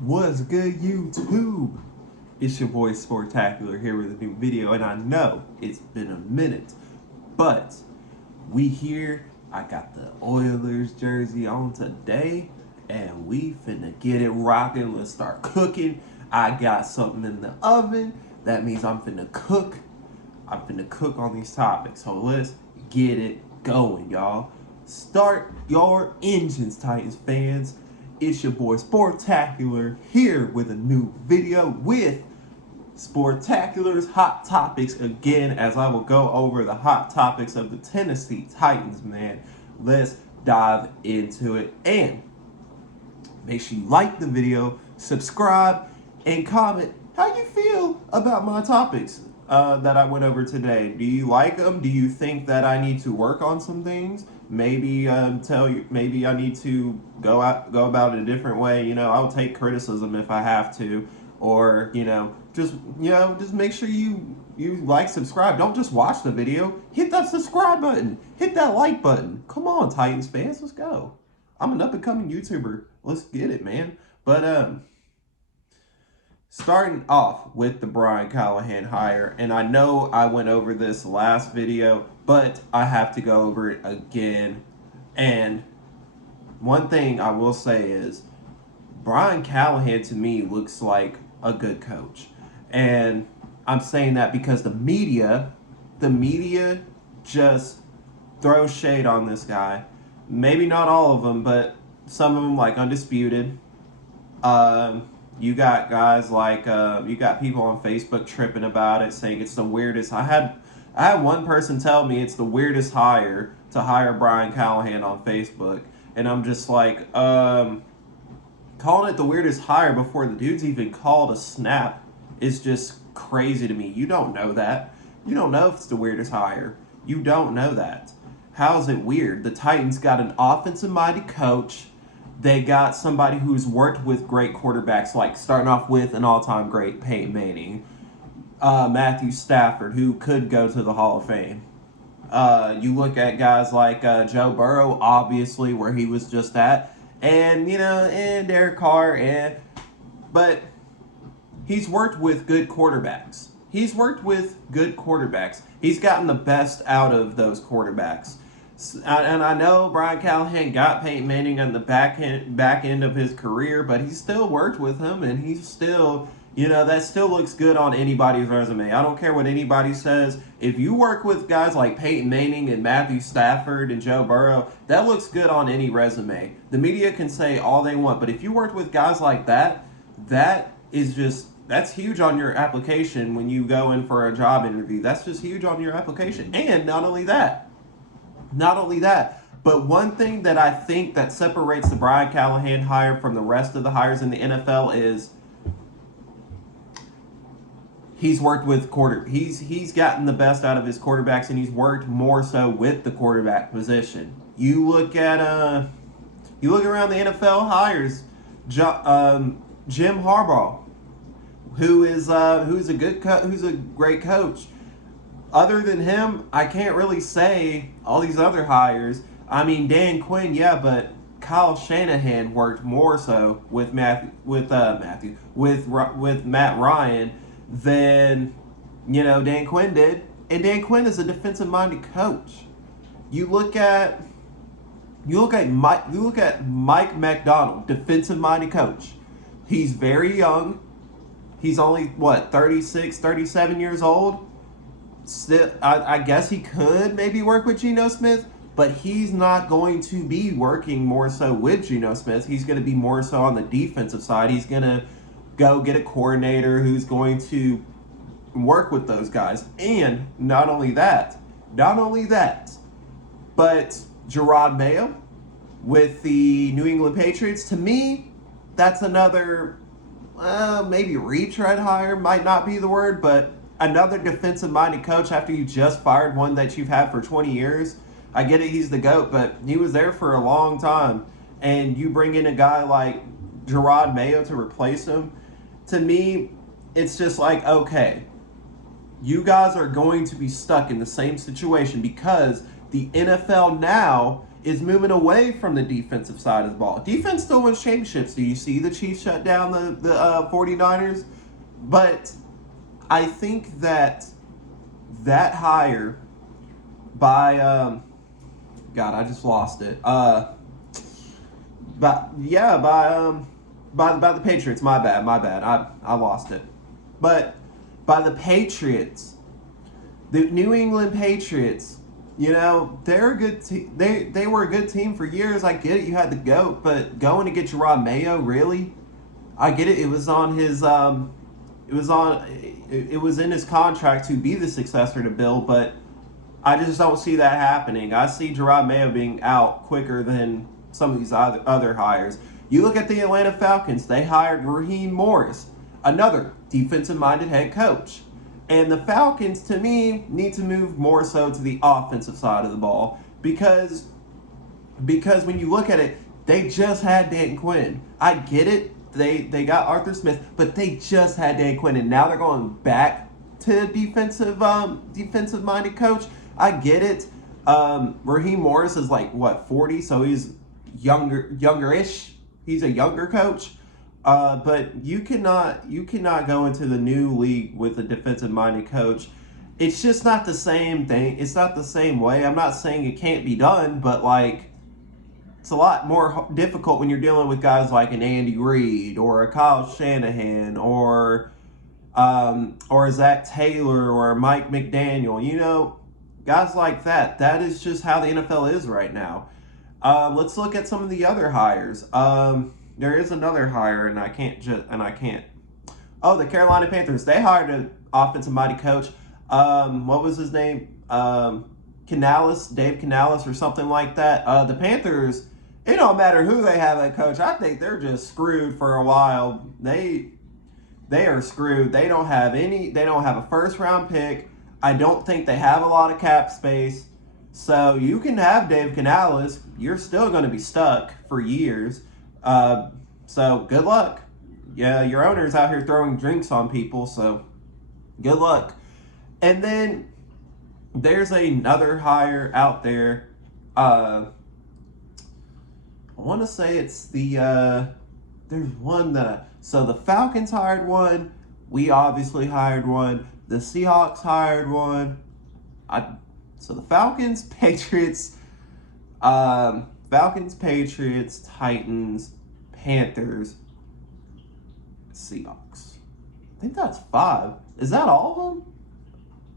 What's good, YouTube? It's your boy Sportacular here with a new video, and I know it's been a minute, but we here. I got the Oilers jersey on today, and we finna get it rocking. Let's start cooking. I got something in the oven. That means I'm finna cook. I'm finna cook on these topics. So let's get it going, y'all. Start your engines, Titans fans. It's your boy Sportacular here with a new video with Sportacular's Hot Topics again, as I will go over the hot topics of the Tennessee Titans, man. Let's dive into it, and make sure you like the video, subscribe, and comment how you feel about my topics that I went over today. Do you like them? Do you think that I need to work on some things? Maybe maybe I need to go about it a different way. I'll take criticism if I have to, or just make sure you like, subscribe. Don't just watch the video. Hit that subscribe button. Hit that like button. Come on, Titans fans, let's go. I'm an up and coming YouTuber. Let's get it, man. But starting off with the Brian Callahan hire, and I know I went over this last video, but I have to go over it again. And one thing I will say is Brian Callahan to me looks like a good coach. And I'm saying that because the media just throws shade on this guy. Maybe not all of them, but some of them, like Undisputed. You got guys like you got people on Facebook tripping about it, saying it's the weirdest. I had one person tell me it's the weirdest hire to hire Brian Callahan on Facebook, and I'm just like, calling it the weirdest hire before the dude's even called a snap is just crazy to me. You don't know that. You don't know if it's the weirdest hire. You don't know that. How is it weird? The Titans got an offensive-minded coach. They got somebody who's worked with great quarterbacks, like starting off with an all-time great Peyton Manning, Matthew Stafford, who could go to the Hall of Fame. You look at guys like Joe Burrow, obviously, where he was just at, and and Derek Carr, but he's worked with good quarterbacks. He's gotten the best out of those quarterbacks. And I know Brian Callahan got Peyton Manning on the back end of his career, but he still worked with him, and he's still, that still looks good on anybody's resume. I don't care what anybody says. If you work with guys like Peyton Manning and Matthew Stafford and Joe Burrow, that looks good on any resume. The media can say all they want, but if you worked with guys like that, that's huge on your application when you go in for a job interview. That's just huge on your application. And not only that, but one thing that I think that separates the Brian Callahan hire from the rest of the hires in the NFL is he's worked with he's gotten the best out of his quarterbacks, and he's worked more so with the quarterback position. You look around the NFL hires, Jim Harbaugh, who's a great coach. Other than him, I can't really say all these other hires. I mean, Dan Quinn, yeah, but Kyle Shanahan worked more so with Matt Ryan than Dan Quinn did. And Dan Quinn is a defensive-minded coach. You look at Mike Macdonald, defensive-minded coach. He's very young. He's only 36, 37 years old. Still, I guess he could maybe work with Geno Smith, but he's not going to be working more so with Geno Smith. He's going to be more so on the defensive side. He's going to go get a coordinator who's going to work with those guys. And not only that, but Gerard Mayo with the New England Patriots, to me, that's another maybe retread hire, might not be the word, but another defensive-minded coach after you just fired one that you've had for 20 years. I get it, he's the GOAT, but he was there for a long time. And you bring in a guy like Gerard Mayo to replace him. To me, it's just like, okay, you guys are going to be stuck in the same situation because the NFL now is moving away from the defensive side of the ball. Defense still wins championships. Do you see the Chiefs shut down the 49ers? But I think that hire by God, I just lost it. But yeah, by the Patriots. My bad. I lost it. But by the Patriots, the New England Patriots. You know, they're a good team. They were a good team for years. I get it. You had the GOAT, but going to get Gerard Mayo, really? I get it. It was on his it was in his contract to be the successor to Bill, but I just don't see that happening. I see Gerard Mayo being out quicker than some of these other hires. You look at the Atlanta Falcons. They hired Raheem Morris, another defensive-minded head coach. And the Falcons, to me, need to move more so to the offensive side of the ball because when you look at it, they just had Dan Quinn. I get it. They got Arthur Smith, but they just had Dan Quinn, and now they're going back to defensive-minded coach. I get it. Raheem Morris is like, what, 40? So he's younger-ish. He's a younger coach. But you cannot go into the new league with a defensive-minded coach. It's just not the same thing. It's not the same way. I'm not saying it can't be done, but like it's a lot more difficult when you're dealing with guys like an Andy Reid or a Kyle Shanahan or Zach Taylor or Mike McDaniel. You know, guys like that. That is just how the NFL is right now. Let's look at some of the other hires. There is another hire, and I can't. Oh, the Carolina Panthers. They hired an offensive-minded coach. What was his name? Canales, Dave Canales, or something like that. The Panthers. It don't matter who they have at coach. I think they're just screwed for a while. They are screwed. They don't have a first-round pick. I don't think they have a lot of cap space. So you can have Dave Canales. You're still going to be stuck for years. So good luck. Yeah, your owner's out here throwing drinks on people, so good luck. And then there's another hire out there. I want to say it's there's one so the Falcons hired one. We obviously hired one. The Seahawks hired one. So the Falcons, Patriots, Titans, Panthers, Seahawks. I think that's 5. Is that all of them?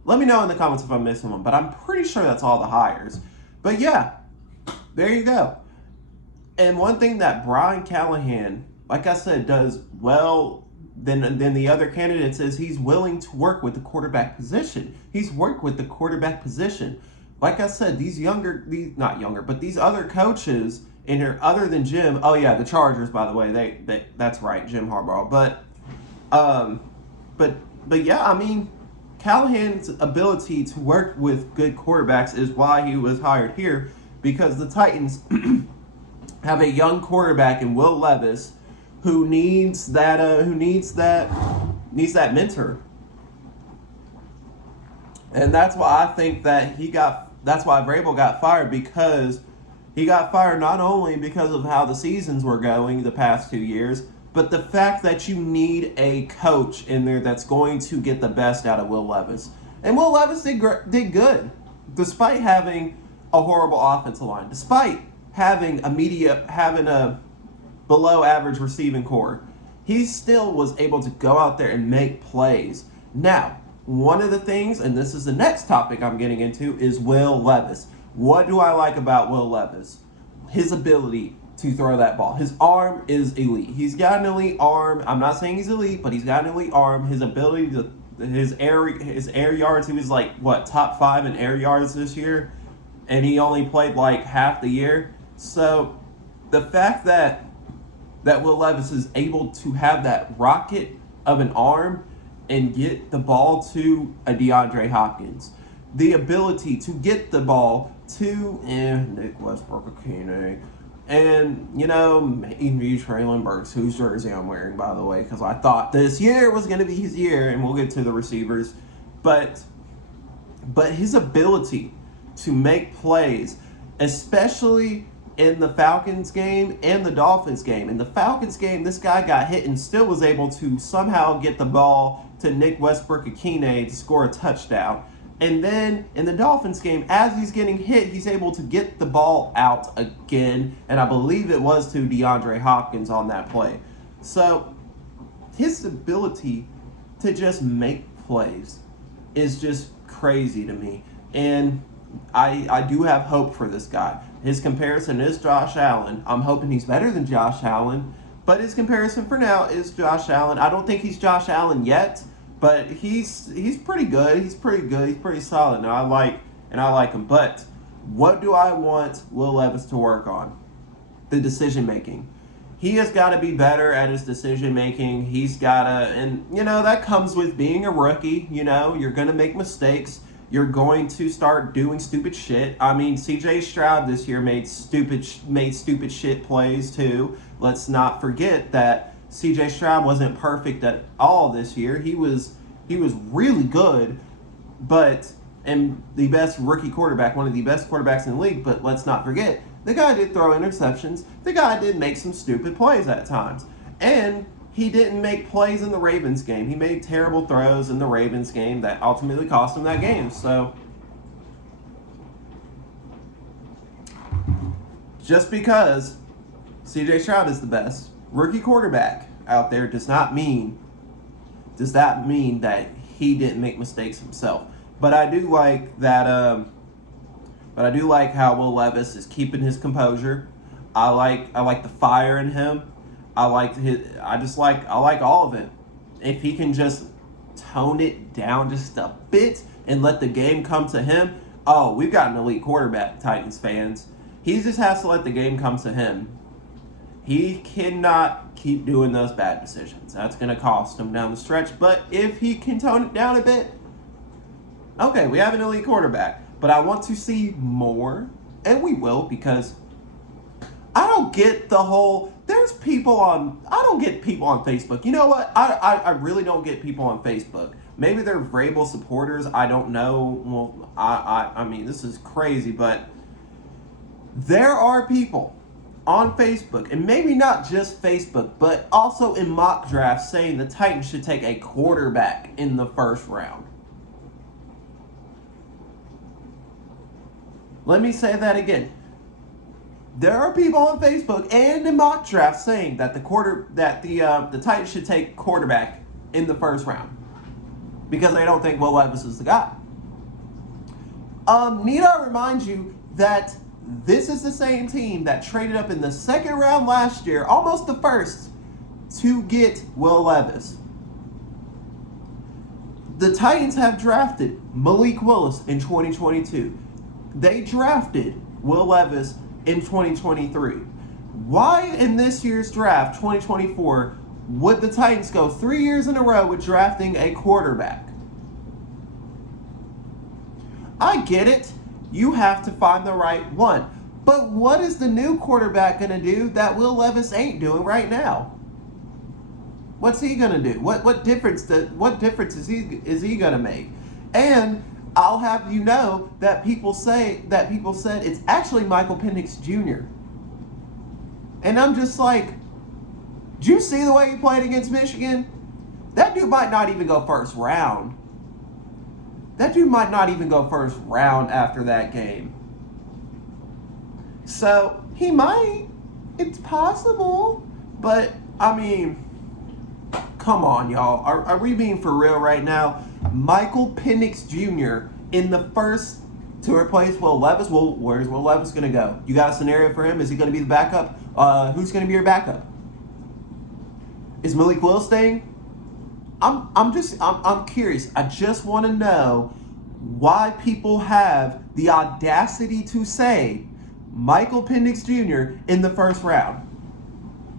Let me know in the comments if I'm missing one, but I'm pretty sure that's all the hires. But yeah, there you go. And one thing that Brian Callahan, like I said, does well than the other candidates is he's willing to work with the quarterback position. He's worked with the quarterback position. Like I said, these other coaches in here, other than Jim, oh yeah, the Chargers, by the way, they that's right, Jim Harbaugh. But yeah, I mean, Callahan's ability to work with good quarterbacks is why he was hired here, because the Titans have a young quarterback in Will Levis who needs that mentor. And that's why I think that that's why Vrabel got fired, because he got fired not only because of how the seasons were going the past 2 years, but the fact that you need a coach in there that's going to get the best out of Will Levis. And Will Levis did good, despite having a horrible offensive line, despite having a below average receiving core. He still was able to go out there and make plays. Now, one of the things, and this is the next topic I'm getting into, is Will Levis. What do I like about Will Levis? His ability to throw that ball. His arm is elite. He's got an elite arm. I'm not saying he's elite, but he's got an elite arm. His ability to his air yards, he was like, what, top 5 in air yards this year? And he only played like half the year. So the fact that Will Levis is able to have that rocket of an arm and get the ball to a DeAndre Hopkins, the ability to get the ball to Nick Westbrook-Akine, and, you know, maybe Traylon Burks, whose jersey I'm wearing, by the way, because I thought this year was going to be his year, and we'll get to the receivers. But his ability to make plays especially in the Falcons game and the Dolphins game. In the Falcons game, this guy got hit and still was able to somehow get the ball to Nick Westbrook-Akine to score a touchdown. And then in the Dolphins game, as he's getting hit, he's able to get the ball out again. And I believe it was to DeAndre Hopkins on that play. So his ability to just make plays is just crazy to me. And I do have hope for this guy. His comparison is Josh Allen. I'm hoping he's better than Josh Allen. But his comparison for now is Josh Allen. I don't think he's Josh Allen yet. But he's pretty good. He's pretty good. He's pretty solid. And I like him. But what do I want Will Levis to work on? The decision making. He has got to be better at his decision making. He's got to, and that comes with being a rookie. You're gonna make mistakes. You're going to start doing stupid shit. I mean, C.J. Stroud this year made stupid shit plays too. Let's not forget that C.J. Stroud wasn't perfect at all this year. He was really good, and the best rookie quarterback, one of the best quarterbacks in the league. But let's not forget, the guy did throw interceptions. The guy did make some stupid plays at times, and he didn't make plays in the Ravens game. He made terrible throws in the Ravens game that ultimately cost him that game. So just because C.J. Stroud is the best rookie quarterback out there does that mean that he didn't make mistakes himself. But I do like that. But I do like how Will Levis is keeping his composure. I like the fire in him. I like all of it. If he can just tone it down just a bit and let the game come to him, oh, we've got an elite quarterback, Titans fans. He just has to let the game come to him. He cannot keep doing those bad decisions. That's going to cost him down the stretch. But if he can tone it down a bit, okay, we have an elite quarterback. But I want to see more, and we will, because I don't get the whole, I don't get people on Facebook. You know what? I really don't get people on Facebook. Maybe they're Vrabel supporters. I don't know. Well, I mean, this is crazy, but there are people on Facebook, and maybe not just Facebook, but also in mock drafts saying the Titans should take a quarterback in the first round. Let me say that again. There are people on Facebook and in mock drafts saying that the Titans should take quarterback in the first round because they don't think Will Levis is the guy. Need I remind you that this is the same team that traded up in the second round last year, almost the first, to get Will Levis. The Titans have drafted Malik Willis in 2022. They drafted Will Levis in 2023. Why in this year's draft, 2024, would the Titans go 3 years in a row with drafting a quarterback? I get it. You have to find the right one. But what is the new quarterback going to do that Will Levis ain't doing right now? What's he going to do? What difference is he going to make? And I'll have you know that people said it's actually Michael Penix Jr. And I'm just like, did you see the way he played against Michigan? That dude might not even go first round. After that game. So he might. It's possible. But I mean, come on, y'all. Are we being for real right now? Michael Penix Jr. in the first to replace Will Levis. Well, where's Will Levis going to go? You got a scenario for him? Is he going to be the backup? Who's going to be your backup? Is Malik Willis staying? I'm curious. I just want to know why people have the audacity to say Michael Penix Jr. in the first round.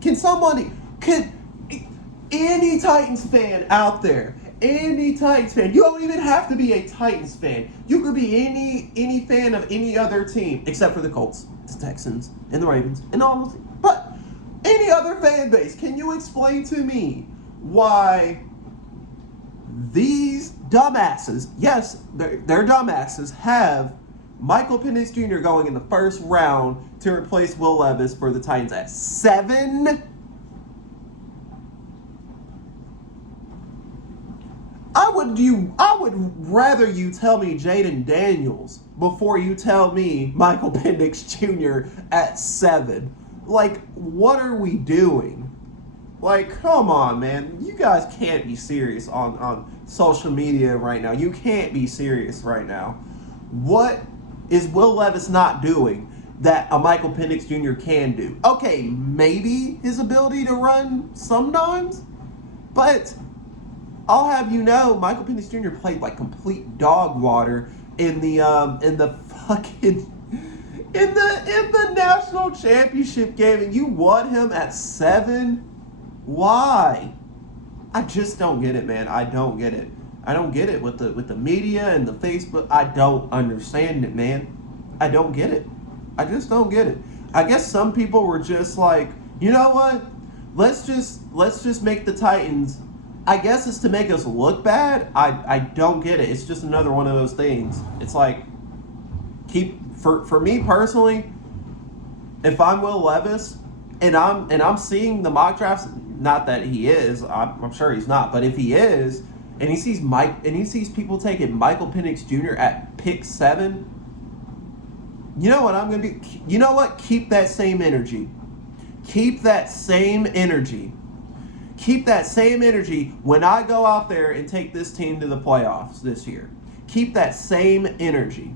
Could any Titans fan out there, any Titans fan, you don't even have to be a Titans fan. You could be any fan of any other team except for the Colts, the Texans, and the Ravens, and all those. But any other fan base, can you explain to me why these dumbasses, yes, they're dumbasses, have Michael Penix Jr. going in the first round to replace Will Levis for the Titans at 7. I would rather you tell me Jaden Daniels before you tell me Michael Penix Jr. at 7. Like, what are we doing? Like, come on, man. You guys can't be serious on social media right now. You can't be serious right now. What is Will Levis not doing that a Michael Penix Jr. can do? Okay, maybe his ability to run sometimes, but I'll have you know, Michael Penix Jr. played like complete dog water in the national championship game, and you want him at 7? Why? I just don't get it, man. I don't get it. I don't get it with the media and the Facebook. I don't understand it, man. I don't get it. I just don't get it. I guess some people were just like, you know what? Let's just make the Titans. I guess it's to make us look bad. I don't get it. It's just another one of those things. It's like, for me personally, if I'm Will Levis and I'm seeing the mock drafts, not that he is, I'm sure he's not, but if he is, and he sees people taking Michael Penix Jr. at pick 7, you know what I'm gonna be? You know what? Keep that same energy. Keep that same energy. Keep that same energy when I go out there and take this team to the playoffs this year. Keep that same energy.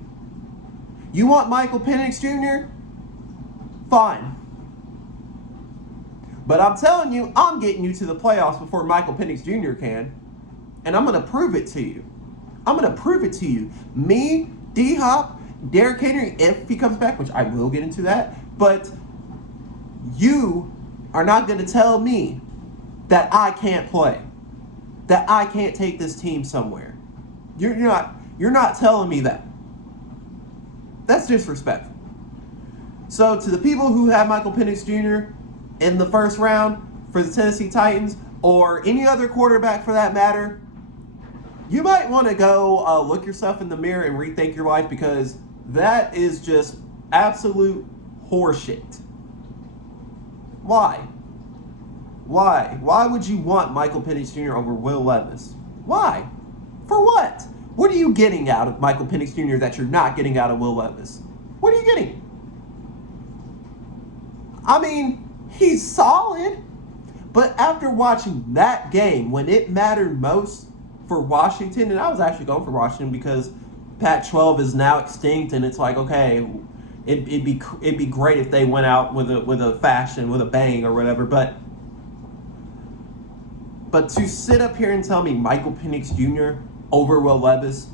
You want Michael Penix Jr.? Fine. But I'm telling you, I'm getting you to the playoffs before Michael Penix Jr. can. And I'm going to prove it to you. I'm going to prove it to you. Me, D-Hop, Derrick Henry, if he comes back, which I will get into that. But you are not going to tell me that I can't play, that I can't take this team somewhere. You're not telling me that. That's disrespectful. So to the people who have Michael Penix Jr. in the first round for the Tennessee Titans, or any other quarterback for that matter, you might want to go look yourself in the mirror and rethink your life, because that is just absolute horseshit. Why? Why? Why would you want Michael Penix Jr. over Will Levis? Why? For what? What are you getting out of Michael Penix Jr. that you're not getting out of Will Levis? What are you getting? I mean, he's solid, but after watching that game when it mattered most for Washington, and I was actually going for Washington because Pac-12 is now extinct, and it's like, okay, it'd be great if they went out with a fashion, with a bang or whatever, but to sit up here and tell me Michael Penix Jr. over Will Levis,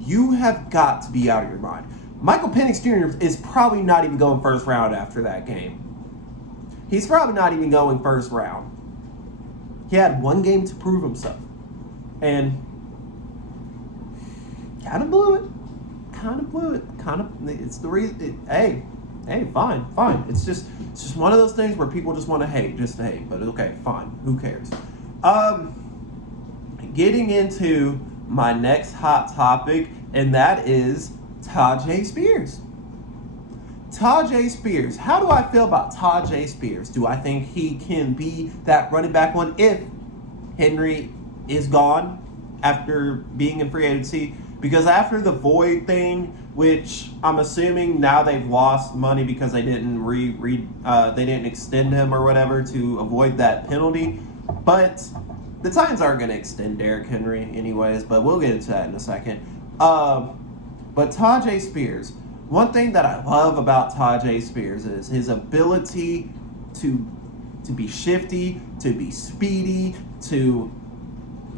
you have got to be out of your mind. Michael Penix Jr. is probably not even going first round after that game. He's probably not even going first round. He had one game to prove himself. And kind of blew it. It's the reason. Hey, fine. It's just one of those things where people just want to hate, just to hate. But okay, fine. Who cares? Getting into my next hot topic, and that is Tajay Spears. Tajay Spears. How do I feel about Tajay Spears? Do I think he can be that running back one if Henry is gone after being in free agency? Because after the void thing, which I'm assuming now they've lost money because they didn't they didn't extend him or whatever to avoid that penalty. But the Titans aren't going to extend Derrick Henry anyways, but we'll get into that in a second. But Tajay Spears, one thing that I love about Tajay Spears is his ability to be shifty, to be speedy, to,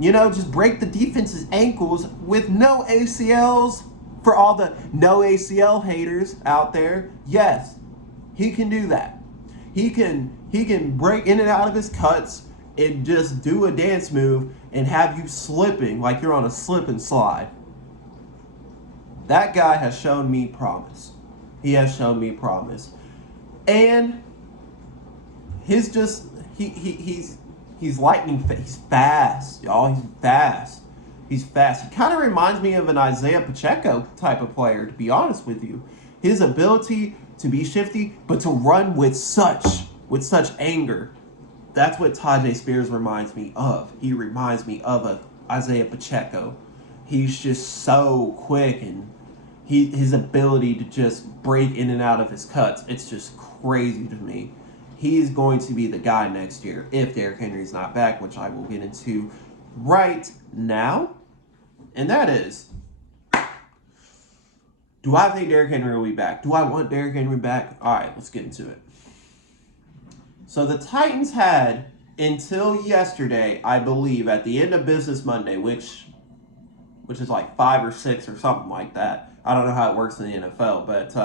just break the defense's ankles with no ACLs. For all the no ACL haters out there, yes, he can do that. He can break in and out of his cuts and just do a dance move and have you slipping like you're on a slip and slide. That guy has shown me promise. He has shown me promise. And he's lightning fast. He's fast. Y'all, he's fast. He's fast. He kind of reminds me of an Isaiah Pacheco type of player, to be honest with you. His ability to be shifty, but to run with such anger. That's what Tajay Spears reminds me of. He reminds me of a Isaiah Pacheco. He's just so quick, and his ability to just break in and out of his cuts, it's just crazy to me. He is going to be the guy next year if Derrick Henry's not back, which I will get into right now. And that is, do I think Derrick Henry will be back? Do I want Derrick Henry back? All right, let's get into it. So the Titans had until yesterday, I believe, at the end of business Monday, which is like 5 or 6 or something like that. I don't know how it works in the NFL, but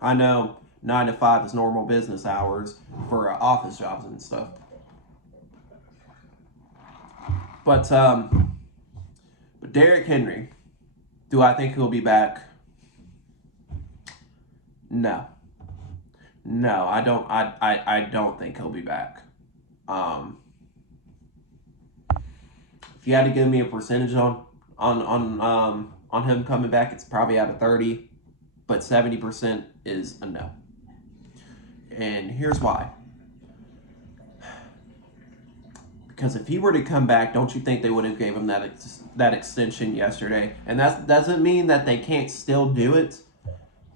I know 9 to 5 is normal business hours for office jobs and stuff. But Derrick Henry, do I think he'll be back? No, I don't. I don't think he'll be back. If you had to give me a percentage on him coming back, it's probably out of 30, but 70% is a no. And here's why. Because if he were to come back, don't you think they would have gave him that extension yesterday? And that doesn't mean that they can't still do it.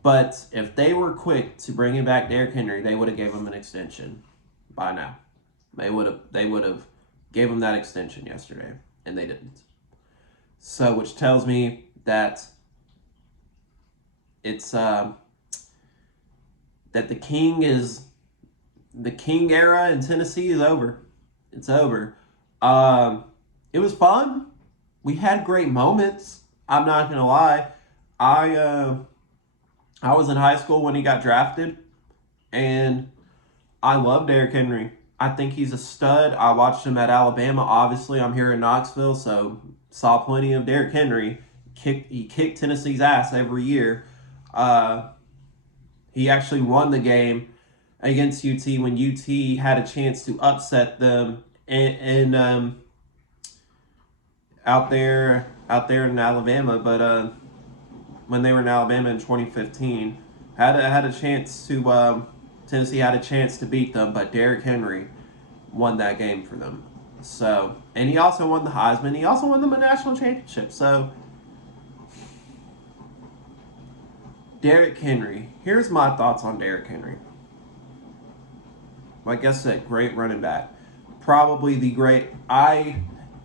But if they were quick to bringing back Derrick Henry, they would have gave him an extension by now. They would have gave him that extension yesterday, and they didn't. So, which tells me that it's that the King era in Tennessee is over. It's over. It was fun. We had great moments. I'm not gonna lie. I was in high school when he got drafted, and I love Derrick Henry. I think he's a stud. I watched him at Alabama. Obviously, I'm here in Knoxville, so saw plenty of Derrick Henry. He kicked Tennessee's ass every year. He actually won the game against UT when UT had a chance to upset them out there in Alabama, but when they were in Alabama in 2015, had a chance to Tennessee had a chance to beat them, but Derrick Henry won that game for them. So, and he also won the Heisman. He also won them a national championship. So, Derrick Henry. Here's my thoughts on Derrick Henry. Like I said, great running back. Probably the great.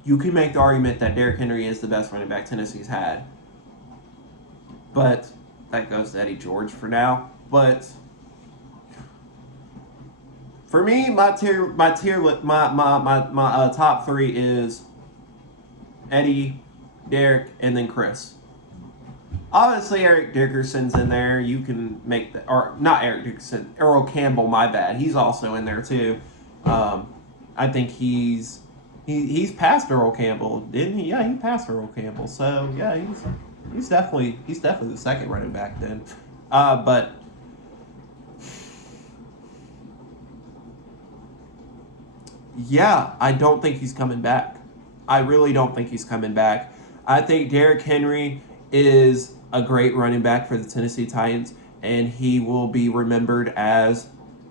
You can make the argument that Derrick Henry is the best running back Tennessee's had. But that goes to Eddie George for now. But for me, my top 3 is Eddie, Derrick, and then Chris. Obviously, Eric Dickerson's in there. You can make or not Eric Dickerson, Earl Campbell. My bad. He's also in there too. I think he's passed Earl Campbell, didn't he? Yeah, he passed Earl Campbell. So yeah, he's definitely the second running back then. But yeah, I don't think he's coming back. I really don't think he's coming back. I think Derrick Henry is a great running back for the Tennessee Titans, and he will be remembered as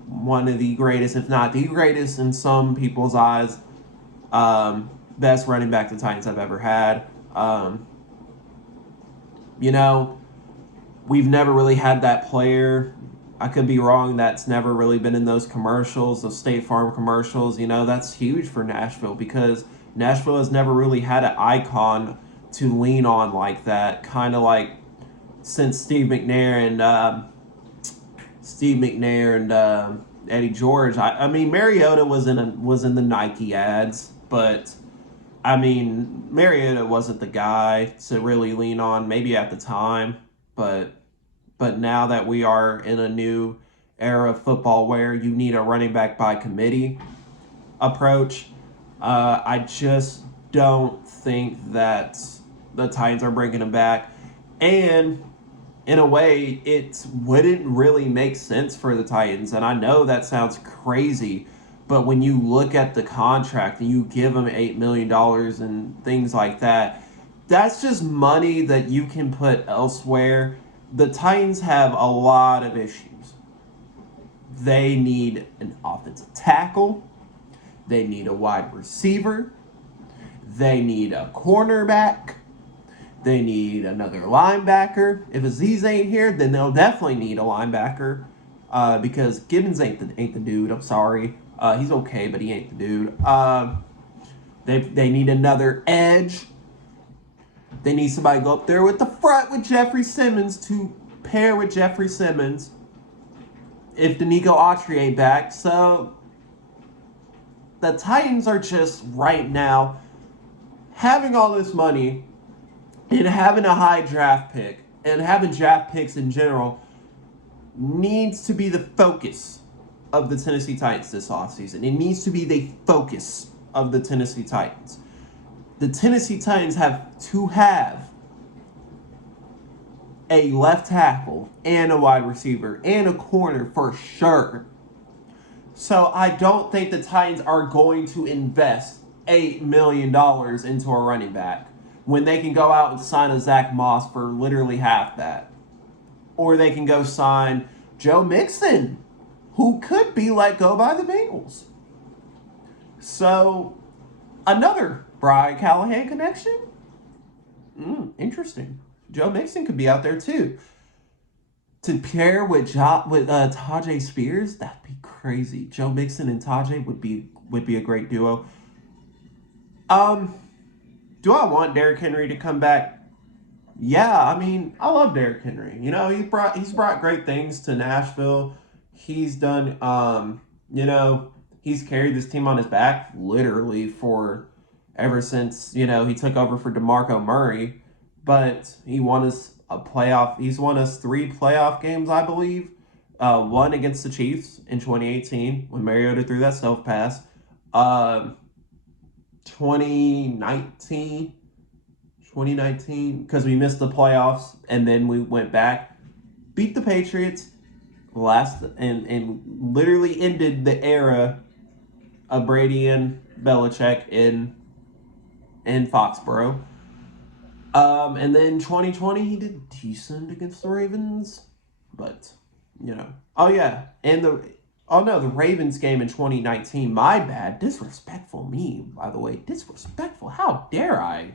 one of the greatest, if not the greatest in some people's eyes, best running back the Titans have ever had. We've never really had that player. I could be wrong. That's never really been in those commercials, those State Farm commercials. That's huge for Nashville because Nashville has never really had an icon to lean on like that. Kind of like since Steve McNair and Eddie George. I mean, Mariota was in the Nike ads, but I mean, Mariota wasn't the guy to really lean on. Maybe at the time, but now that we are in a new era of football where you need a running back by committee approach, I just don't think that the Titans are bringing him back. And in a way, it wouldn't really make sense for the Titans. And I know that sounds crazy, but when you look at the contract and you give him $8 million and things like that, that's just money that you can put elsewhere. The Titans have a lot of issues. They need an offensive tackle. They need a wide receiver. They need a cornerback. They need another linebacker. If Aziz ain't here, then they'll definitely need a linebacker because Gibbons ain't the dude. I'm sorry. He's okay, but he ain't the dude. They need another edge. They need somebody to go up there with the front with Jeffrey Simmons to pair with Jeffrey Simmons if Danico Autry ain't back. So the Titans are just right now having all this money and having a high draft pick and having draft picks in general needs to be the focus of the Tennessee Titans this offseason. It needs to be the focus of the Tennessee Titans. The Tennessee Titans have to have a left tackle and a wide receiver and a corner for sure. So I don't think the Titans are going to invest $8 million into a running back when they can go out and sign a Zach Moss for literally half that. Or they can go sign Joe Mixon, who could be let go by the Bengals. So, another Brian Callahan connection? Interesting. Joe Mixon could be out there too. To pair with Tajay Spears, that'd be crazy. Joe Mixon and Tajay would be a great duo. Do I want Derrick Henry to come back? Yeah, I mean, I love Derrick Henry. You know, he's brought great things to Nashville. He's done he's carried this team on his back literally for ever since, he took over for DeMarco Murray. But he's won us 3 playoff games, I believe. One against the Chiefs in 2018 when Mariota threw that stealth pass. 2019, because we missed the playoffs and then we went back, beat the Patriots and literally ended the era of Brady and Belichick in Foxborough. And then 2020 he did decent against the Ravens, but oh yeah, and the Ravens game in 2019. My bad, disrespectful me, by the way, disrespectful. How dare I?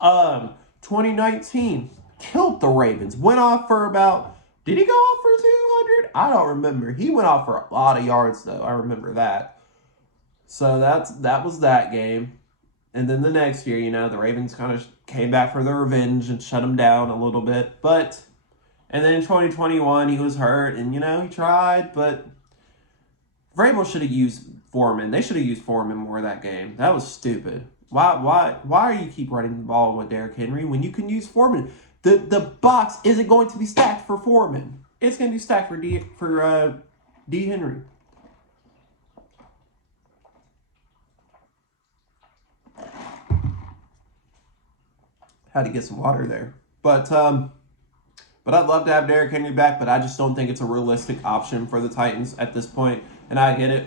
2019 killed the Ravens. Went off for about. Did he go off for 200? I don't remember. He went off for a lot of yards though. I remember that. So that was that game. And then the next year, the Ravens kind of came back for their revenge and shut him down a little bit. And then in 2021, he was hurt and, he tried. But Vrabel should have used Foreman. They should have used Foreman more that game. That was stupid. Why are you keep running the ball with Derrick Henry when you can use Foreman? The box isn't going to be stacked for Foreman. It's going to be stacked for D. Henry. Had to get some water there. But I'd love to have Derrick Henry back, but I just don't think it's a realistic option for the Titans at this point. And I get it.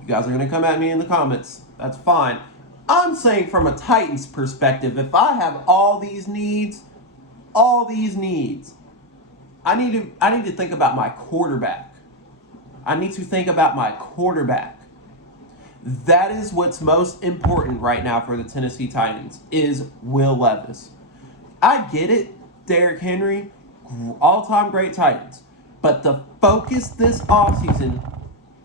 You guys are going to come at me in the comments. That's fine. I'm saying from a Titans perspective, if I have all these needs, I need to think about my quarterback. That is what's most important right now for the Tennessee Titans is Will Levis. I get it, Derrick Henry, all-time great Titans. But the focus this offseason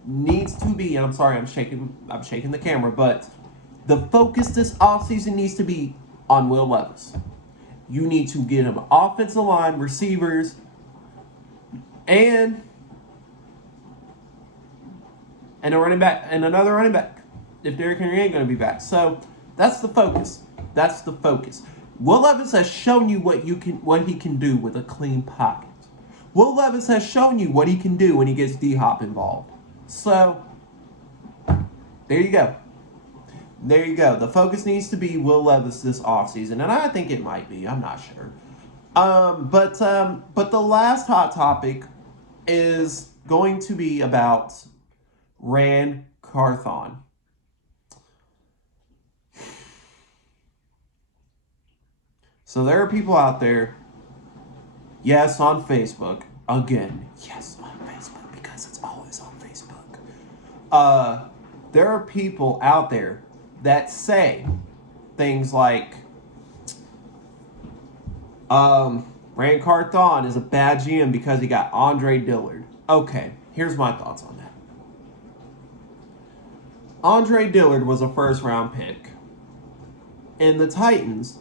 needs to be, and I'm sorry, I'm shaking the camera, but the focus this offseason needs to be on Will Levis. You need to get him offensive line, receivers, and a running back, and another running back if Derrick Henry ain't going to be back. So that's the focus. Will Levis has shown you what he can do with a clean pocket. Will Levis has shown you what he can do when he gets D-Hop involved. So there you go. The focus needs to be Will Levis this offseason, and I think it might be. I'm not sure. But the last hot topic is going to be about Ran Carthon. So there are people out there, yes, on Facebook, again, yes, on Facebook, because it's always on Facebook. There are people out there that say things like, Rand Carthon is a bad GM because he got Andre Dillard. Okay, here's my thoughts on that. Andre Dillard was a first round pick, and the Titans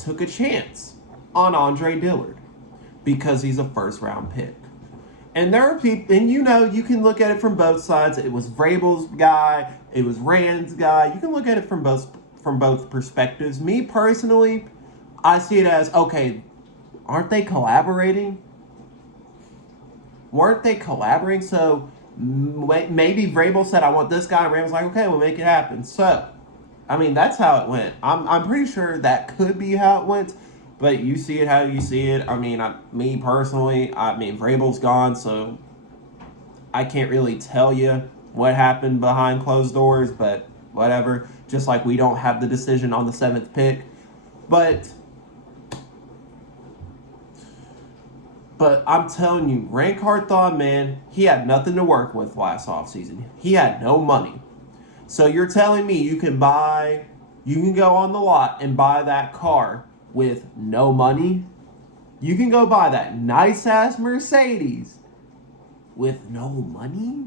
took a chance on Andre Dillard because he's a first round pick. And there are people, and you can look at it from both sides. It was Vrabel's guy, it was Rand's guy. You can look at it from both perspectives. Me personally, I see it as, okay, aren't they collaborating? Weren't they collaborating? So maybe Vrabel said, I want this guy, and Rand was like, okay, we'll make it happen. So, I mean, that's how it went. I'm pretty sure that could be how it went, but you see it how you see it. I mean, me personally, Vrabel's gone, so I can't really tell you what happened behind closed doors, but whatever. Just like we don't have the decision on the 7th pick. But I'm telling you, Rand Carthon, man, he had nothing to work with last offseason. He had no money. So you're telling me you can go on the lot and buy that car with no money? You can go buy that nice-ass Mercedes with no money?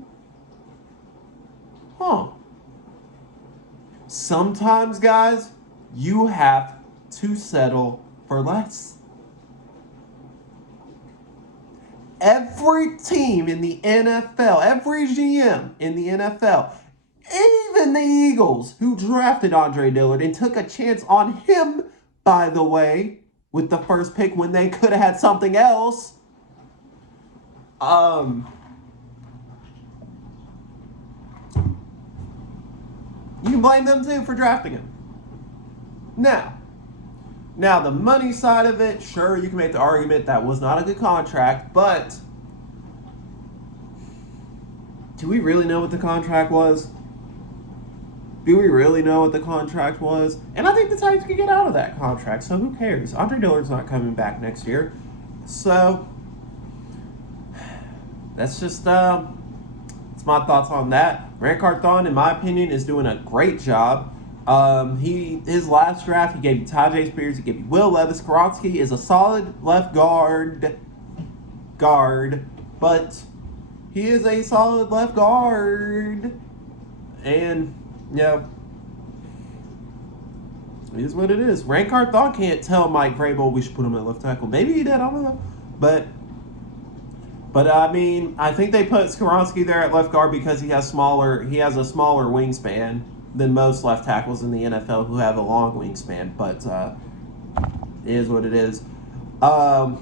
Huh. Sometimes, guys, you have to settle for less. Every team in the NFL, every GM in the NFL, even the Eagles, who drafted Andre Dillard and took a chance on him, by the way, with the first pick when they could have had something else. You can blame them too for drafting him. Now, the money side of it, sure, you can make the argument that was not a good contract, but do we really know what the contract was? Do we really know what the contract was? And I think the Titans could get out of that contract, so who cares? Andre Dillard's not coming back next year. So, that's just, that's my thoughts on that. Rand Carthon, in my opinion, is doing a great job. His last draft, he gave you Tajay Spears, he gave you Will Levis. Skoronski is a solid left guard, but he is a solid left guard. And, it is what it is. Rand Carthon can't tell Mike Vrabel we should put him at left tackle. Maybe he did, I don't know. But I mean, I think they put Skoronski there at left guard because he has a smaller wingspan than most left tackles in the NFL who have a long wingspan. But it is what it is. But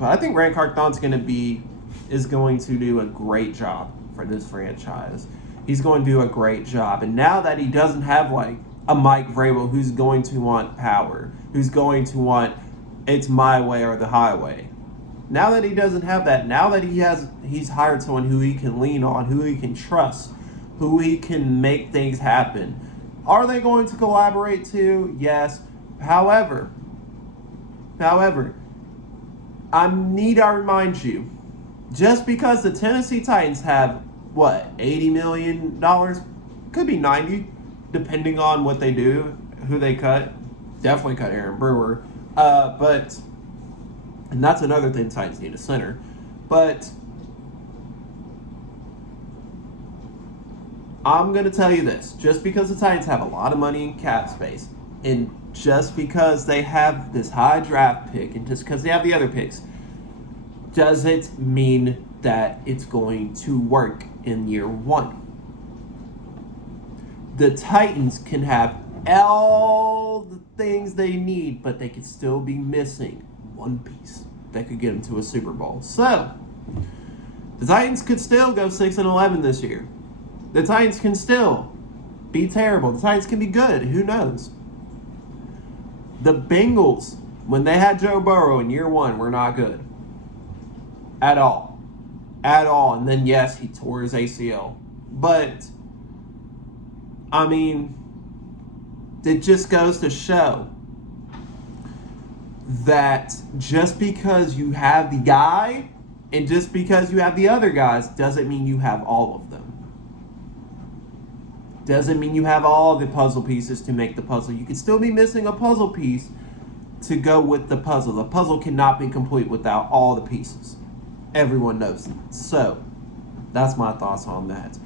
I think Rand Carthon's is going to do a great job for this franchise. He's going to do a great job. And now that he doesn't have like a Mike Vrabel who's going to want power, who's going to want it's my way or the highway. Now that he doesn't have that, now that he's hired someone who he can lean on, who he can trust, who he can make things happen. Are they going to collaborate too? Yes. However, I remind you, just because the Tennessee Titans have, $80 million? Could be 90, depending on what they do, who they cut. Definitely cut Aaron Brewer. And that's another thing the Titans need, a center. But I'm going to tell you this. Just because the Titans have a lot of money in cap space, and just because they have this high draft pick, and just because they have the other picks, doesn't mean that it's going to work in year one. The Titans can have all the things they need, but they could still be missing one piece that could get them to a Super Bowl. So, the Titans could still go 6-11 this year. The Titans can still be terrible. The Titans can be good. Who knows? The Bengals, when they had Joe Burrow in year one, were not good. At all. And then, yes, he tore his ACL. But, I mean, It just goes to show that just because you have the guy and just because you have the other guys doesn't mean you have all of them. Doesn't mean you have all the puzzle pieces to make the puzzle. You can still be missing a puzzle piece to go with the puzzle. The puzzle cannot be complete without all the pieces. Everyone knows that. So, that's my thoughts on that.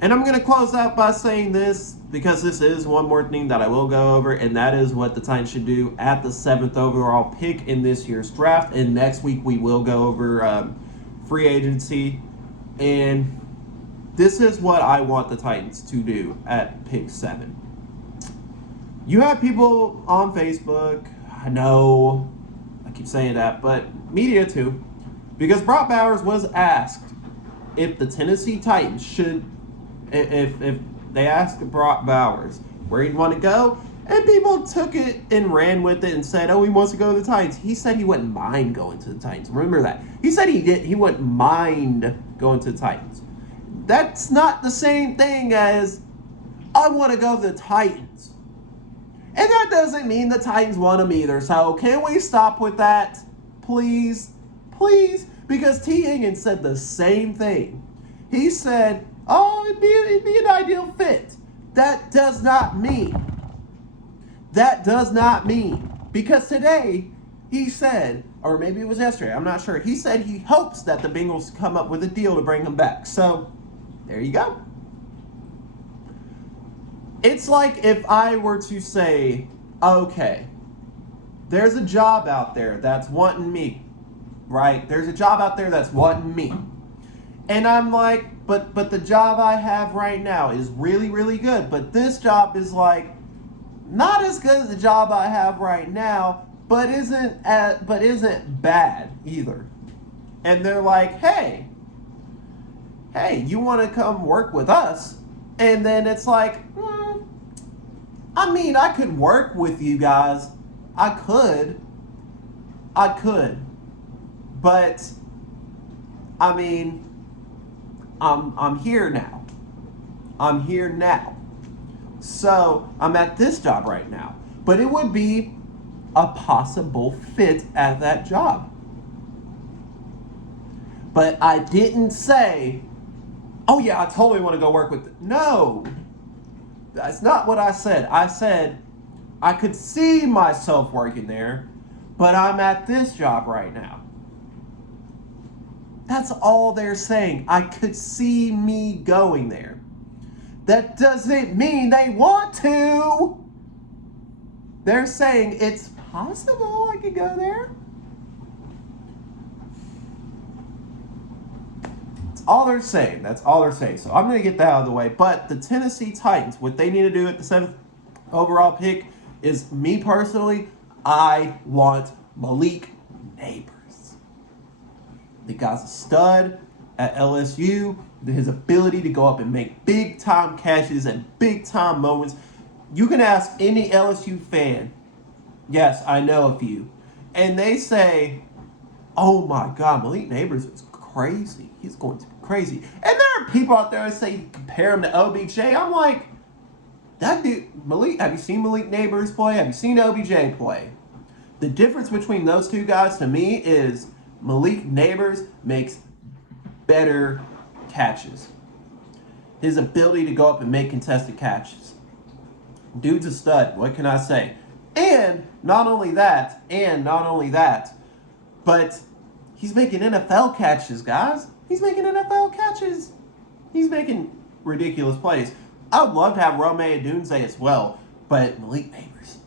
And I'm going to close out by saying this, because this is one more thing that I will go over, and that is what the Titans should do at the 7th overall pick in this year's draft. And next week we will go over free agency. And this is what I want the Titans to do at pick 7. You have people on Facebook, I know, I keep saying that, but media too, because Brock Bowers was asked if the Tennessee Titans should, if they asked Brock Bowers where he'd want to go, and people took it and ran with it and said, oh, he wants to go to the Titans. He said he wouldn't mind going to the Titans. Remember that. He said he wouldn't mind going to the Titans. That's not the same thing as I want to go to the Titans. And that doesn't mean the Titans want him either. So can we stop with that? Please? Please? Because T. Higgins said the same thing. He said, oh, it'd be an ideal fit. That does not mean. Because today he said, or maybe it was yesterday, I'm not sure. He said he hopes that the Bengals come up with a deal to bring him back. So there you go. It's like if I were to say, okay, there's a job out there that's wanting me, right? There's a job out there that's wanting me. And I'm like, but the job I have right now is really, really good. But this job is like not as good as the job I have right now, but isn't bad either. And they're like, hey, you want to come work with us? And then it's like, I mean, I could work with you guys. I could. But I mean, I'm here now. So I'm at this job right now. But it would be a possible fit at that job. But I didn't say, oh yeah, I totally want to go work with. No, that's not what I said. I said I could see myself working there, but I'm at this job right now. That's all they're saying. I could see me going there. That doesn't mean they want to. They're saying it's possible I could go there. That's all they're saying. So I'm going to get that out of the way. But the Tennessee Titans, what they need to do at the 7th overall pick is, me personally, I want Malik Neighbors. The guy's a stud at LSU. His ability to go up and make big-time catches and big-time moments. You can ask any LSU fan. Yes, I know a few. And they say, oh my God, Malik Neighbors is crazy. He's going to be crazy. And there are people out there that say compare him to OBJ. I'm like, that dude, Malik, have you seen Malik Neighbors play? Have you seen OBJ play? The difference between those two guys to me is Malik Neighbors makes better catches. His ability to go up and make contested catches. Dude's a stud. What can I say? And not only that, but he's making NFL catches, guys. He's making NFL catches. He's making ridiculous plays. I would love to have Rome Odunze as well, but Malik Neighbors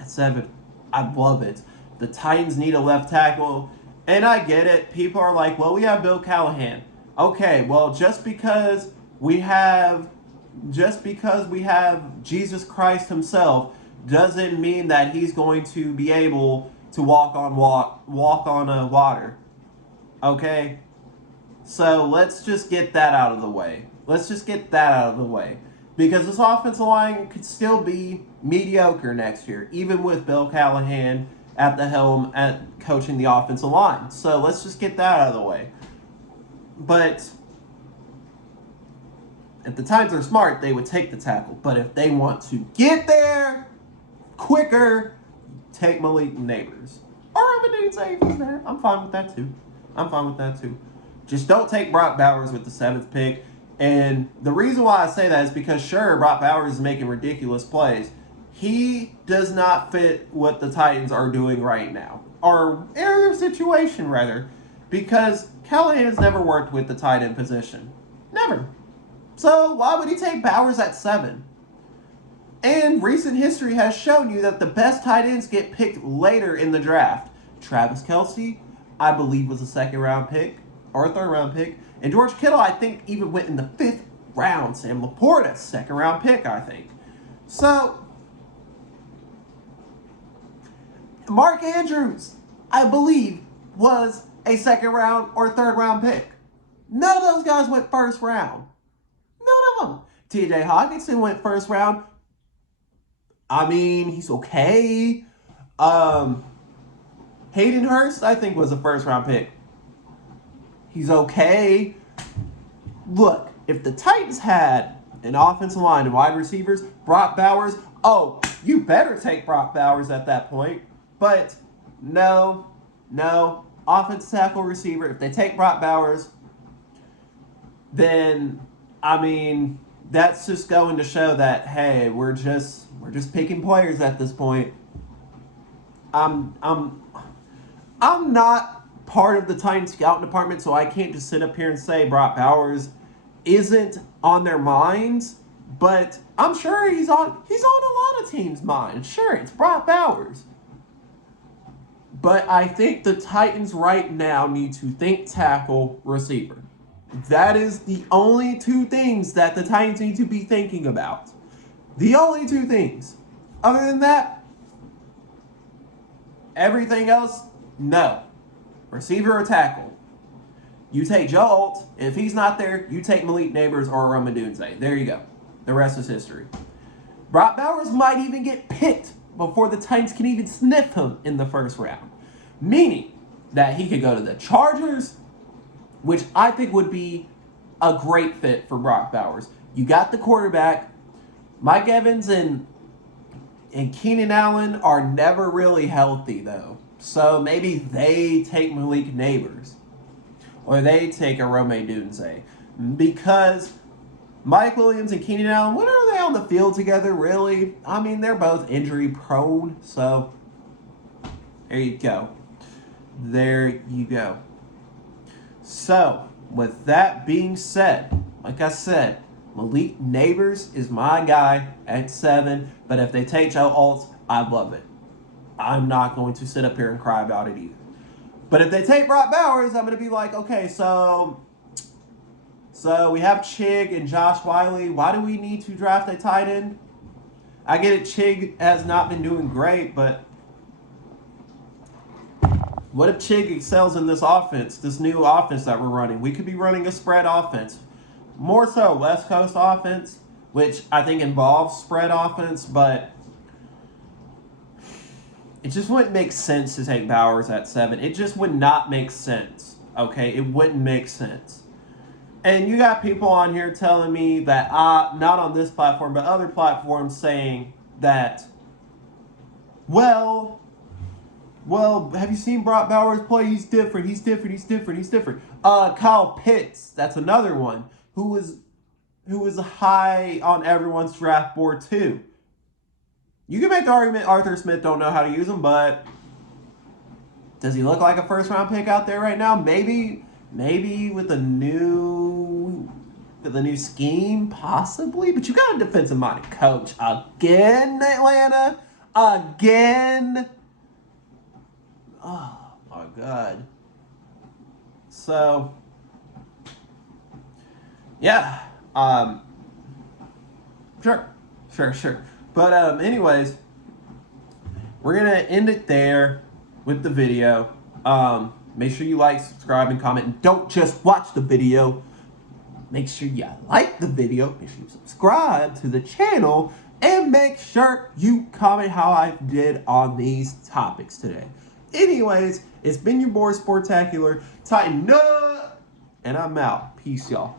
at 7, I love it. The Titans need a left tackle, and I get it. People are like, well, we have Bill Callahan. Okay, well, just because we have Jesus Christ himself doesn't mean that he's going to be able to walk on water. Okay? So let's just get that out of the way. Because this offensive line could still be mediocre next year, even with Bill Callahan at the helm at coaching the offensive line. So let's just get that out of the way. But If the Titans are smart, they would take the tackle. But if they want to get there quicker, take Malik Neighbors. Or Amadou say if he's there. I'm fine with that too. Just don't take Brock Bowers with the 7th pick. And the reason why I say that is because, sure, Brock Bowers is making ridiculous plays. He does not fit what the Titans are doing right now. Or in their situation, rather. Because Callahan has never worked with the tight end position. Never. So why would he take Bowers at 7? And recent history has shown you that the best tight ends get picked later in the draft. Travis Kelce, I believe, was a 2nd-round pick. Or a 3rd-round pick. And George Kittle, I think, even went in the 5th round. Sam Laporta, 2nd-round pick, I think. So, Mark Andrews, I believe, was a 2nd-round or 3rd-round pick. None of those guys went 1st round. None of them. T.J. Hawkinson went 1st round. I mean, he's okay. Hayden Hurst, I think, was a 1st-round pick. He's okay. Look, if the Titans had an offensive line and wide receivers, Brock Bowers, oh, you better take Brock Bowers at that point. But no, offensive tackle receiver. If they take Brock Bowers, then, I mean, that's just going to show that, hey, we're just picking players at this point. I'm not part of the Titans scouting department, so I can't just sit up here and say Brock Bowers isn't on their minds, but I'm sure he's on a lot of teams' minds. Sure, it's Brock Bowers. But I think the Titans right now need to think tackle, receiver. That is the only 2 things that the Titans need to be thinking about. The only 2 things. Other than that, everything else, no. Receiver or tackle. You take Joe Alt. If he's not there, you take Malik Neighbors or Rome Odunze. There you go. The rest is history. Brock Bowers might even get picked before the Titans can even sniff him in the 1st round. Meaning that he could go to the Chargers, which I think would be a great fit for Brock Bowers. You got the quarterback. Mike Evans and Keenan Allen are never really healthy, though. So maybe they take Malik Neighbors. Or they take a Rome Odunze. Because Mike Williams and Keenan Allen, when are they on the field together, really? I mean, they're both injury prone. So, there you go. There you go. So, with that being said, like I said, Malik Neighbors is my guy at 7. But if they take Joe Alt, I love it. I'm not going to sit up here and cry about it either. But if they take Brock Bowers, I'm going to be like, okay, so we have Chig and Josh Wiley. Why do we need to draft a tight end? I get it, Chig has not been doing great, but what if Chig excels in this offense, this new offense that we're running? We could be running a spread offense. More so West Coast offense, which I think involves spread offense, but it just wouldn't make sense to take Bowers at 7. It just would not make sense, okay? It wouldn't make sense. And you got people on here telling me that, not on this platform, but other platforms saying that, well, have you seen Brock Bowers play? He's different. Kyle Pitts, that's another one, who was high on everyone's draft board too. You can make the argument Arthur Smith don't know how to use him, but does he look like a 1st-round pick out there right now? Maybe with a new scheme, possibly. But you got a defensive-minded coach again, Atlanta. Again. Oh my God. So yeah. Sure. But anyways, we're gonna end it there with the video. Make sure you like, subscribe, and comment. And don't just watch the video. Make sure you like the video. Make sure you subscribe to the channel. And make sure you comment how I did on these topics today. Anyways, it's been your boy Sportacular. Tighten up. And I'm out. Peace, y'all.